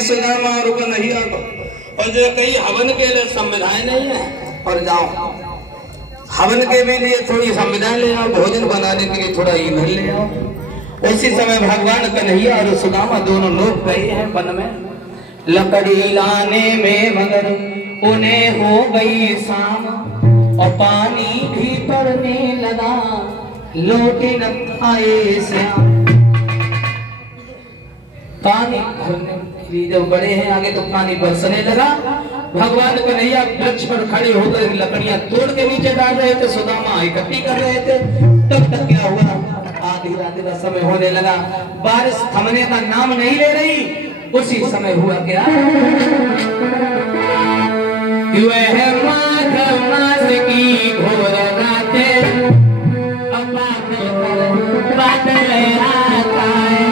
सुदामा रुक नहीं आता और जो कई हवन के लिए संविधान नहीं है और जाओ हवन के भी लिए थोड़ी संविधान ले आओ, भोजन बनाने के लिए थोड़ा ईंधन ले आओ। उसी समय भगवान कन्हैया और सुदामा दोनों लोग गए हैं वन में। लकड़ी लाने में मगर उन्हें हो गई शाम और पानी भी पड़ने लगा, लोटे न आए श्याम। पानी भरने जब बड़े हैं आगे तो पानी बरसने लगा। भगवान कन्हैया वृक्ष पर खड़े होकर लकड़ियां तोड़ के नीचे डाल रहे थे, सुदामा इकट्ठी कर रहे थे। तब तक क्या हुआ, आधी रात का समय होने लगा, बारिश थमने का नाम नहीं ले रही। उसी समय हुआ क्या, वह माघ मास की घोर रातें बादल आता है।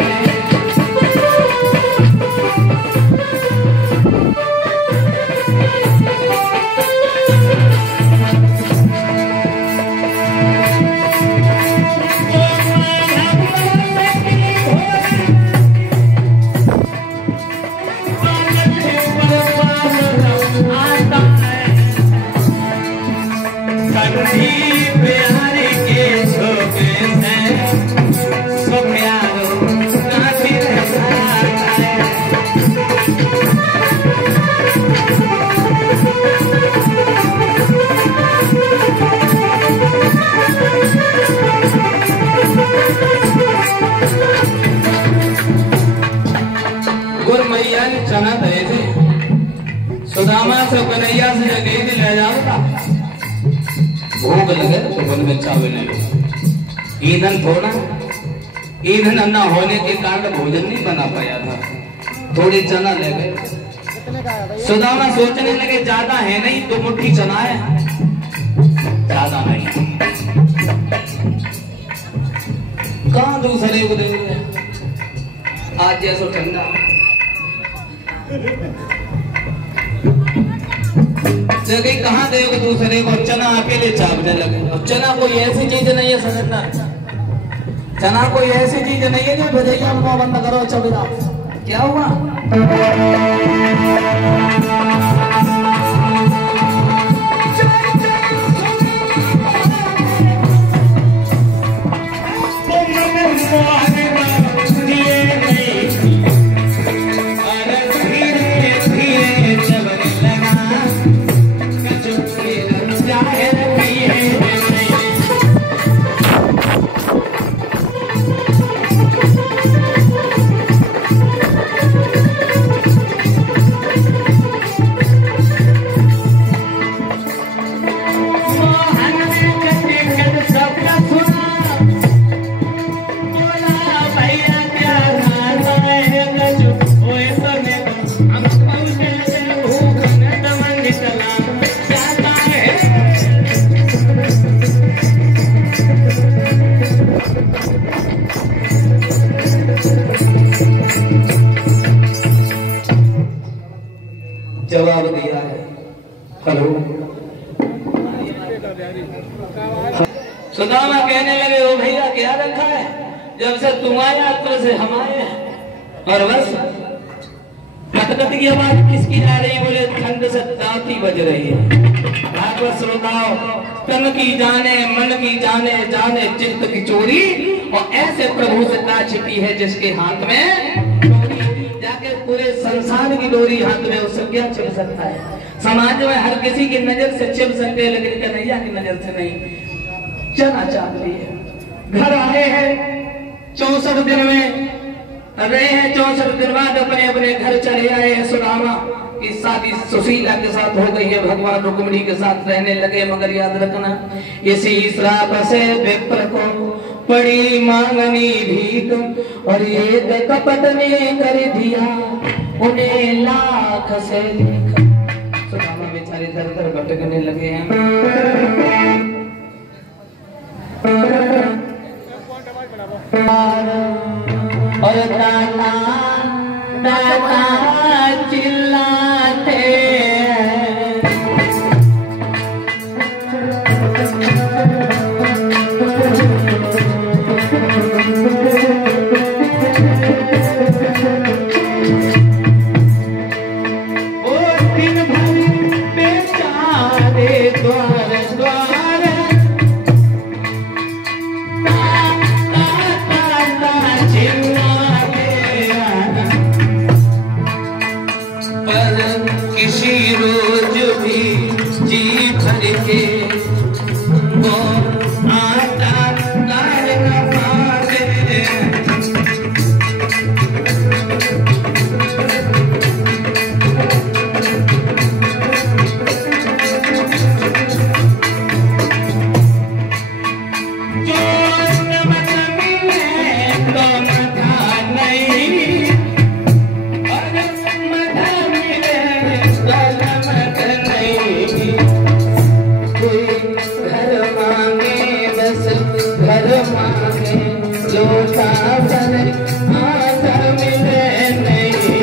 चना दे थे सुदामा से कन्हैया से जगह ले जाता, भूख लगे तो वन में चावल ले। ईंधन थोड़ा, ईंधन न होने के कारण भोजन नहीं बना पाया था, थोड़ी चना ले गए। सुदामा सोचने लगे ज्यादा है नहीं, 2 मुट्ठी चना है, ज्यादा नहीं। कहाँ दूसरे को दे आज जैसो ठंडा जगह कहाँ देगा दूसरे को, चना अकेले चावने लगे। और चना कोई ऐसी चीज नहीं है समझना, चना कोई ऐसी चीज नहीं है जो भजैया मुंह बंद करो। अच्छा बेटा क्या हुआ, तू आया तो से हम आए और बस कटकट की आवाज किसकी आ रही? बोले ठंड से दाती बज रही है। भागवत श्रोताओ, तन की जाने मन की जाने जाने चित्त की चोरी, और ऐसे प्रभु से ना छिपी है जिसके हाथ में डोरी। जाके पूरे संसार की डोरी हाथ में, उससे क्या छिप सकता है? समाज में हर किसी की नजर से छिप सकते हैं, लेकिन कन्हैया की नजर से नहीं। चना चाह लिए घर आए हैं 64 दिन में रहे हैं, 64 दिन बाद अपने अपने घर चले आए हैं। सुदामा की शादी सुशीला के साथ हो गई है, भगवान रुक्मिणी के साथ रहने लगे। मगर याद रखना, इसी श्राप से विप्र को पड़ी मांगनी भीख, और ये कपट ने कर दिया उन्हें लाख से देख। सुदामा बेचारे दर दर भटकने लगे हैं। और दाता दाता चिल्लाते वो दिन भर बेचारे द्वार द्वार किसी रोज भी जी भर के वो आता तार न पाते। जो नमक मिले तो मधा नहीं, और मधा मिले तो नमक नहीं। कोई घर मांगे बस घर मांगे, लोटा भर आधा मिले नहीं।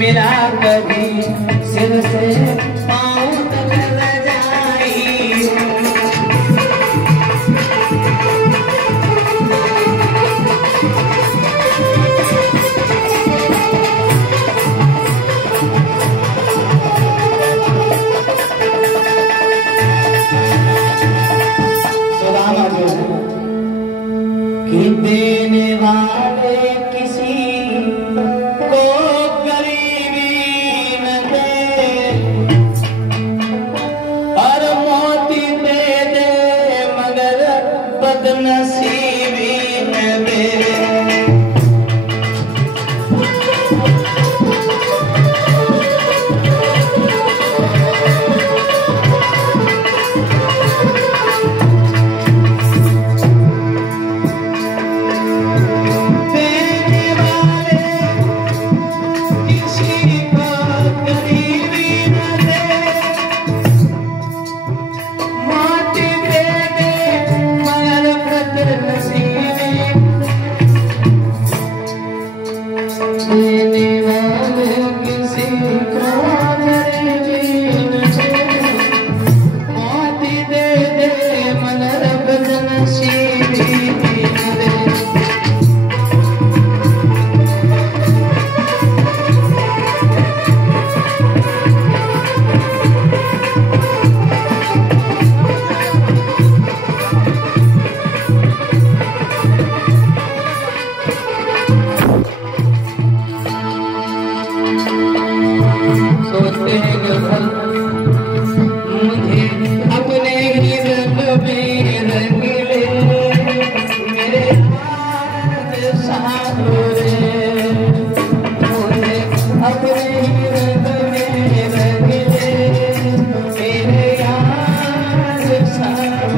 मेरा कभी सिर से पाँव तक न जाई। सुदामा जो कि देने वाले किसी को बदनसीबी में मेरे। देने वाले किसी को गरीबी न दे, मोती दे दे मगर बदनसीबी। देने वाले किसी को गरीबी न दे, मोती दे दे मगर बदनसीबी न दे। सोते घर मुझे अपने ही रंग में रंग ले, मेरे हाथ सारे मुझे अपने ही रंग में रंग ले, मेरे हाथ सारे।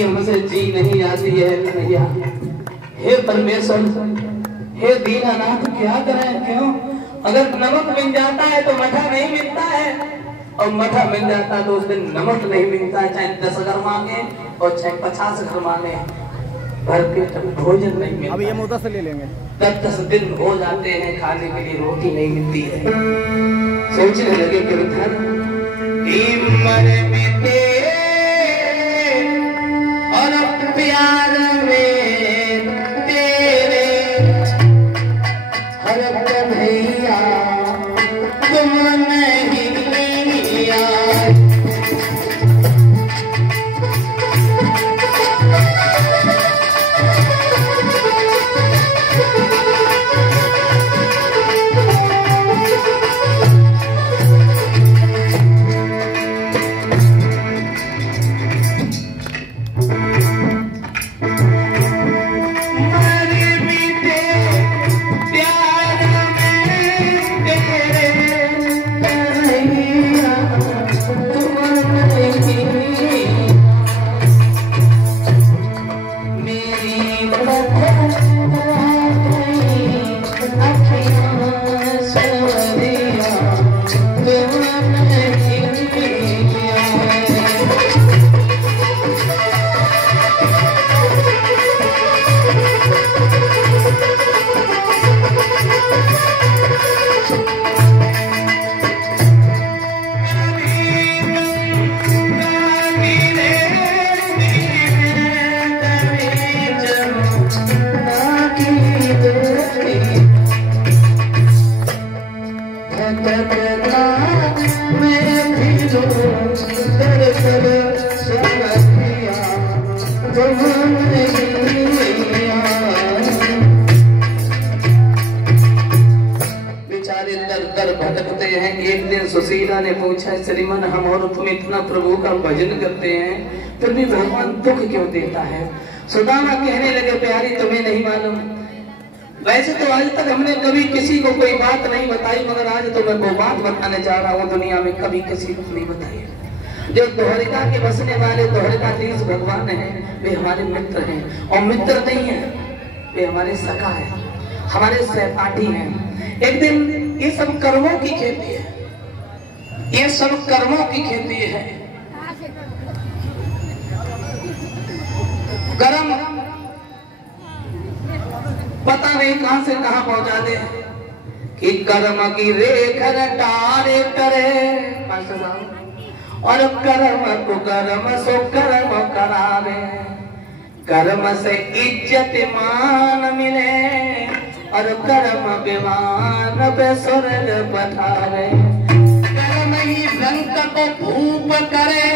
की हमसे जी नहीं आती है कन्हैया। हे परमेश्वर, हे दीनानाथ, क्या करें क्यों? अगर नमक मिल जाता है तो मठा नहीं मिलता है, और मठा मिल जाता है तो उस दिन नमक नहीं मिलता है। चाहे 10 घर मांगे और चाहे 50 घर मांगे, भर पेट भोजन नहीं मिलता। अब ये मुद्दा से ले लेंगे। 10 दिन हो जाते हैं, खाने के लिए रोटी नहीं मिलती है। सोचने लगे कि मर मिटे और प्यार में तेरे हर कन्हैया तुम नहीं आए। भटकते हैं। एक दिन सुशीला ने पूछा, श्रीमन हम और तुम इतना प्रभु का भजन करते हैं, फिर भी भगवान दुख क्यों देता है? सुदामा कहने लगे, प्यारी तुम्हें नहीं मालूम, वैसे तो आज तक हमने कभी किसी को कोई बात नहीं बताई, मगर आज तो मैं वो बात बताने जा रहा हूँ दुनिया में कभी किसी को नहीं बताई। जो द्वारिका के बसने वाले द्वारिकाधीश भगवान हैं, वे हमारे मित्र हैं, और मित्र नहीं है, वे हमारे सखा है, हमारे सहपाठी हैं। एक दिन ये सब कर्मों की खेती है, ये सब कर्मों की खेती है। कर्म पता नहीं कहां से कहां पहुंचा दे कि कर्म की रेखा रटारे करे, और कर्म को कर्म सो कर्म करावे, कर्म से इज्जत मान मिले, और कर्म विमान पे स्वर्ग पधारे। कर्म ही रंग को भूप करे,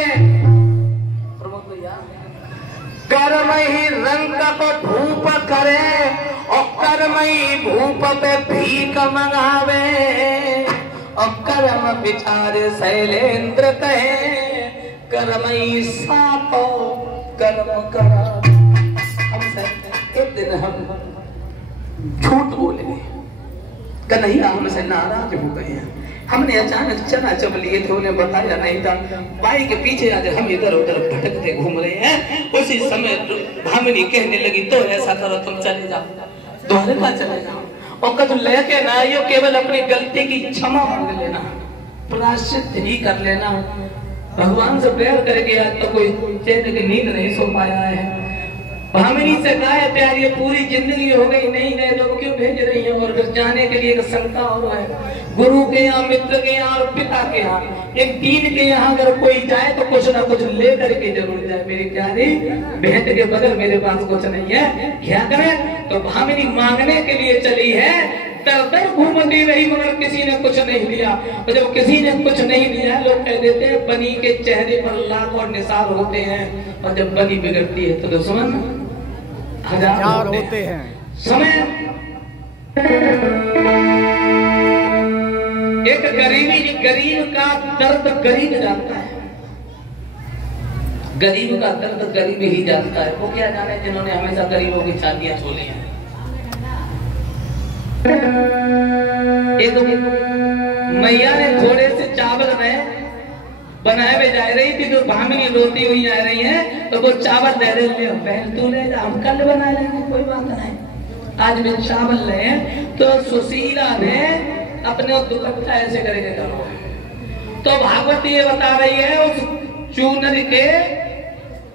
कर्म ही रंग को भूप करे, और कर्म ही भूप पे भीख मंगावे, और कर्म बिचारे शैलेंद्र कहे, कर्म ही सापो कर्म करा। हमसे एक दिन हम झूठ बोले, कन्हैया हमसे नाराज हो गए हैं। हमने अचानक चना चब लिए थे, उन्हें बताया नहीं था। बाई के पीछे आज हम इधर उधर भटकते घूम रहे हैं। उसी समय भामिनी कहने लगी, तो ऐसा करो तुम चले जाओ, द्वारका चले जाओ, और कभी लेके ना आइयो, केवल अपनी गलती की क्षमा मांग लेना, प्रायश्चित ही कर लेना। भगवान से प्रेयर करके आज तो कोई चैन की नींद नहीं सो पाया है। भामिनी से कहा है, प्यार ये पूरी जिंदगी हो गई, नहीं गए लोग क्यों भेज रही है? और फिर जाने के लिए एक शंका और है, गुरु के यहाँ, मित्र के यहाँ और पिता के यहाँ, एक दीन के यहाँ अगर कोई जाए तो कुछ ना कुछ लेकर के जरूर जाए। मेरी प्यारी भेंट के बगैर मेरे पास कुछ नहीं है, क्या करें? तो भामिनी मांगने के लिए चली है, दर घूमती रही, मगर किसी ने कुछ नहीं लिया। और जब किसी ने कुछ नहीं लिया, लोग कह देते हैं बनी के चेहरे पर लाख और निसार होते हैं, और जब बनी बिगड़ती है तो दुश्मन हजार होते हैं। समय एक गरीब का दर्द गरीब जानता है, गरीब का दर्द गरीब ही जानता है। वो क्या जाने जिन्होंने हमेशा गरीबों की छातियां छोली हैं। एक मैया ने थोड़े से चावल में बनाए में जा रही थी तो भामिनी रोती हुई आ रही है तो वो चावल दे रहे ले बहन तू ले जा, हम कल बना लेंगे, कोई बात नहीं, आज भी चावल ले। तो सुशीला ने अपने दुपट्टा ऐसे करके करो। तो भागवती ये बता रही है उस चूनर के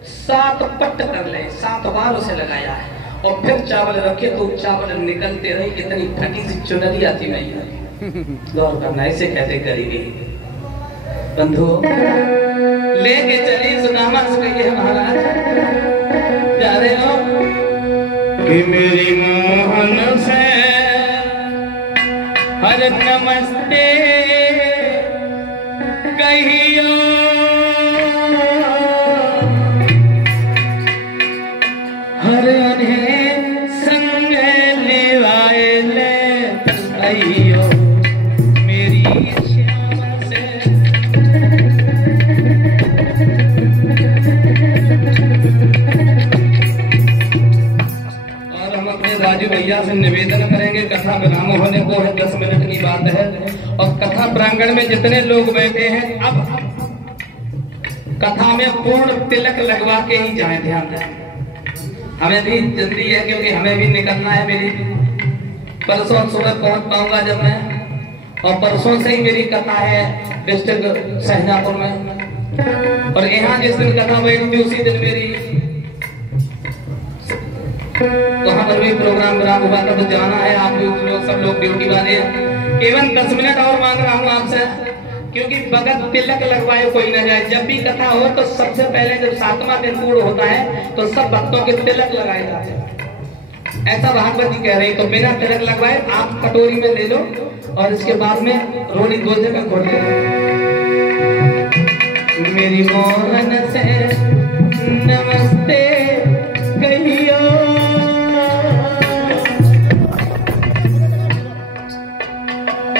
7 पट्ट कर ले, 7 बार उसे लगाया है और फिर चावल रखे तो चावल निकलते रहे, इतनी फटी सी चुनरी आती नहीं है। गौर करना, ऐसे कहते करेगी बंधु लेके चली सुदामा से कहिए महाराज जा रहे हो कि मेरी मोहन से हर नमस्ते कहियो, हर उन्हें संग लेवाए ले कहियो मेरी श्याम से। और हम अपने राजू भैया से निवेदन करेंगे, कथा विराम होने को है, 10 मिनट की बात है और कथा प्रांगण में जितने लोग बैठे हैं अब कथा में पूर्ण तिलक लगवा के ही जाए, ध्यान दें। हमें भी जल्दी है क्योंकि हमें भी निकलना है, मेरी परसों सुबह पहुंच पाऊंगा जब मैं, और परसों से ही मेरी कथा है डिस्ट्रिक्ट सहजापुर में, और यहाँ जिस दिन कथा बैठी उसी दिन मेरी वहां पर भी प्रोग्राम विराम हुआ था, तो जाना है। आप लोग सब लोग ड्यूटी वाले हैं, केवल 10 मिनट और मांग रहा हूँ आपसे, क्योंकि बगैर तिलक लगवाए कोई न जाए। जब भी कथा हो तो सबसे पहले जब 7वां दिन पूर्ण होता है तो सब भक्तों के तिलक लगाए जाते हैं, ऐसा भागवत जी कह रही। तो बिना तिलक लगवाए आप कटोरी में ले लो और इसके बाद में रोली 2 जगह खोल लो। मेरी मोहन से नमस्ते कहियो,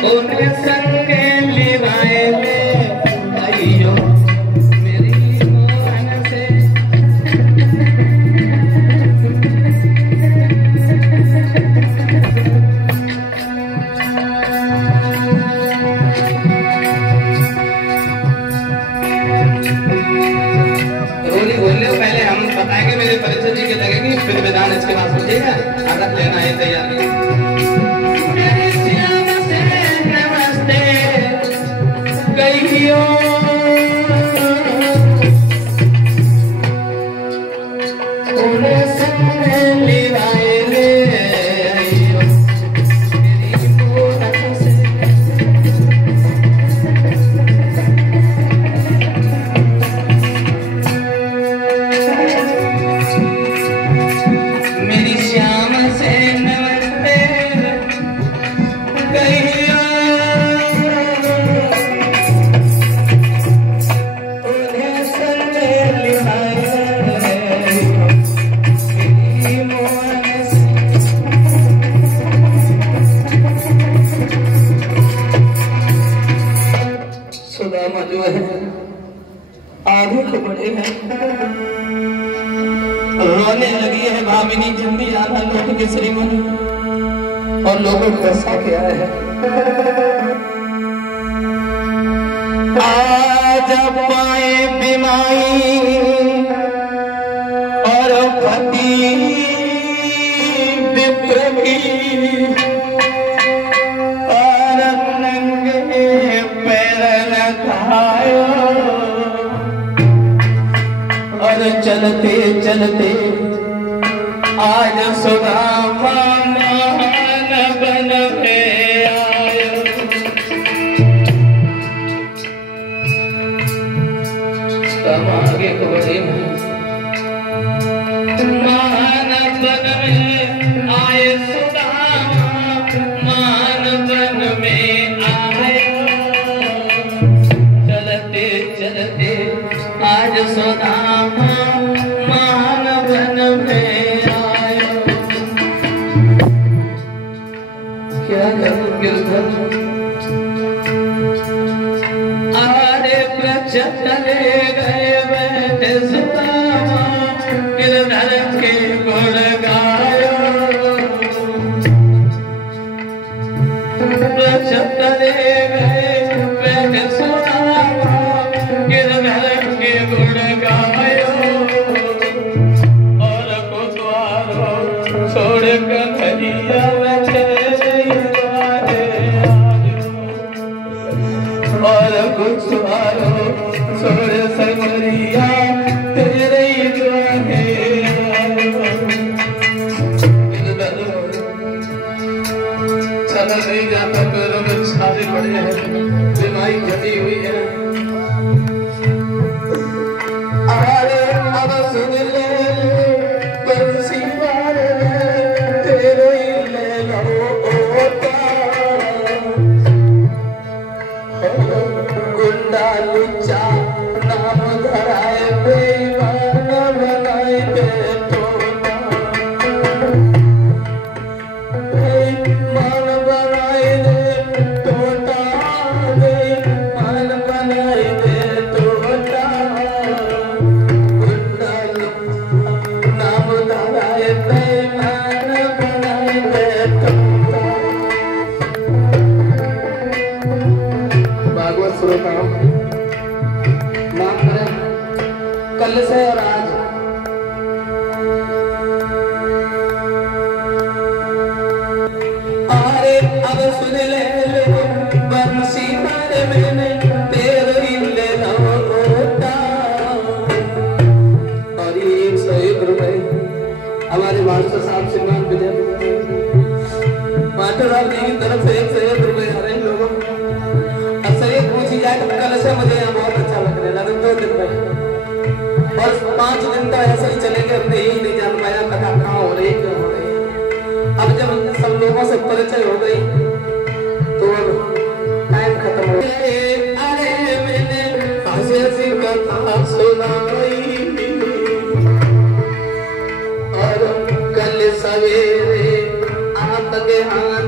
उन्हें संग लिवाए ले कहियो मेरी मोहन से। रोली बोल लो, पहले हम बताएंगे मेरे परिचय जी के लगेगी, फिर विधान इसके बाद सुनिएगा, आदत लेना है तैयार। कहियो उन्हें संग लिवाए ले आइयो मेरी मोहन से। मेरी श्याम से नमस्ते कहियो, जो है आगे को बढ़े हैं, रोने लगी है भामिनी, जल्दी आना लोग के श्रीमन, और लोगों को दशा क्या है। आज पाए बिमाई और पति विप्रभी, और चलते चलते आज सुदामा मान बन में आयो। आगे को बढ़े, मान बन में आए सुदामा, मान बन में आयो। चलते चलते आज सुदामा मान बन में आयो। क्या करूं गिरधर, आरे ब्रज चले गए बैठे सुदामा, गिरधर के गुण गायो। ब्रज चले गए बैठे सुदामा, कन्हैया और कुछ सुहारो सोरे संगरिया तेरे ही दुआरे चला नहीं जाता पैरों में छाले पड़े हैं बीमारी घटी हुई है अरे अब सुन ले बंसी वाले तेरे ही ले लो गुंडा लुच्चा नाम धराए बेईमान बनाए बेटोना बेईमान बनाए दे टोटा बेईमान बनाए दे टोटा गुंडा लुच्चा नाम धराए बेईमान बनाए दे टोटा भागवत श्रोताओं माफ करें कल से और आज अरे अब सुन ले बंसी मारे मैंने तेरे ही ले लौटा और ये 101 रुपए हमारे मास्टर साहब श्रीमान विजय मास्टर साहब जी की तरफ से 101 रुपए हर एक लोगों पूछी जाए तो कल से मुझे यहाँ बहुत अच्छा लगने लगा 2 दिन पहले और 5 दिन तो ऐसे ही चलेंगे हमने यही नहीं जान पाया कथा कहाँ हो रही क्यों हो रही है अब जब सब लोगों से परिचय हो गई तो अब टाइम खत्म हो गया अरे मैंने हंसी कथा सुनाई और कल सवेरे आपके हाथ